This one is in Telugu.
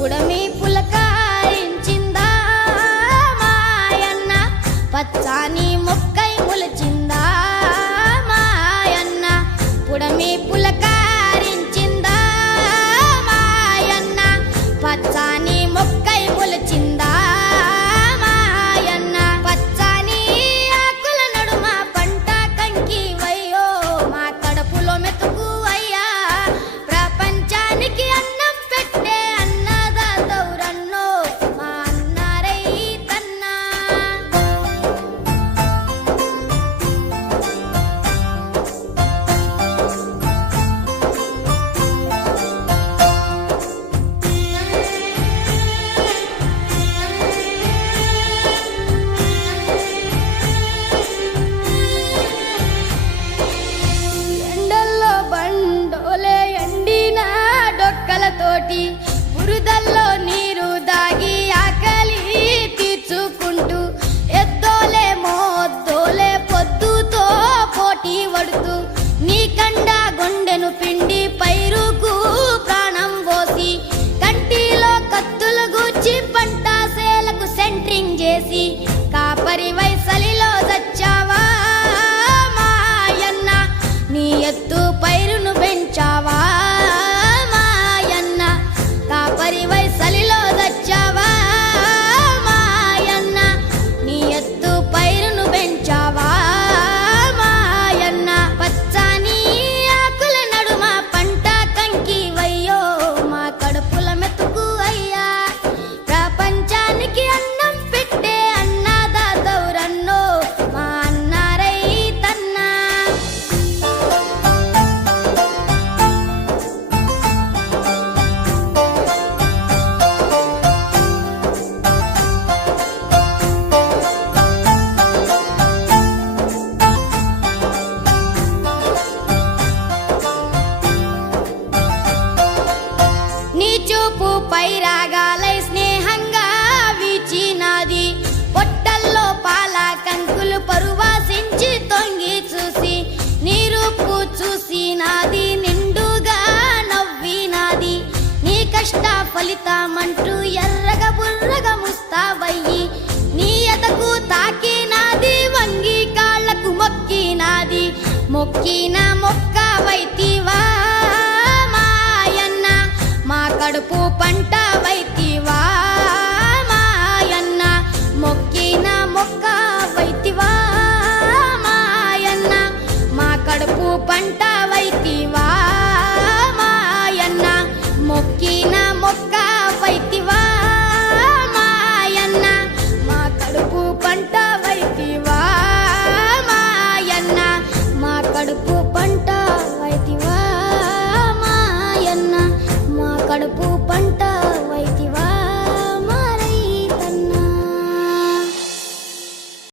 పుడమి పులకాయించిందా మాయన్న, పచ్చాని మొక్కై ములచిందా మాయన్న, పుడమి పులకారించిందా మాయన్న, పచ్చాని మొక్కై ములచిందా మాయన్న, పచ్చాని ఆకుల నడుమ పంట కంకి వయ్యో మా కడుపులో మెతుకు అయ్యా, ప్రపంచానికి అన్నం పెట్టే అన్నదాతౌరన్నో మా అన్న రైతన్నా. ఎండల్లో బండోలే ఎండిన డొక్కలతోటి, బురదల్లో నీరు దాగి ఆకలి తీర్చుకుంటూ, ఎద్దోలే మోద్దోలే పొద్దుతో పోటీ పడుతూ, నీ కండ గుండెను పిండి పైరుకు ప్రాణం పోసి, కంటిలో కత్తులు గూర్చి పంట సేలకు సెంట్రింగ్ చేసి, కాపరి వైసలిలో చచ్చావా మాయన్న, నీ ఎత్తు పైరును పెంచావా మాయన్న, కాపరి వైసలిలో చచ్చావా మాయన్న, నీ ఎత్తు పైరును పెంచావా మాయన్న, పచ్చాని ఆకుల నడుమ పంట కంకి వయ్యో మా కడుపుల మెతుకు అయ్యా, ప్రపంచానికి అన్నం పెట్టే అన్నదాతౌరన్నో మా అన్న రైతన్నా. నీ చూపు పైరాగాలై స్నేహంగా వీచినాది, పొట్టల్లో పాల కంకులు పరువాసించి తొంగి చూసి, నీ రూపు చూసినాది నిండుగా నవ్వినాది, నీ కష్ట ఫలితమంటూ ఎర్రగా బుర్రగా ముస్తావయ్యి, నీ ఎదకు తాకినాది వంగి కాళ్లకు మొక్కినాది, మొక్కిన మొక్క వైతివా మాయన్న, మా కడుపు పంట వైతి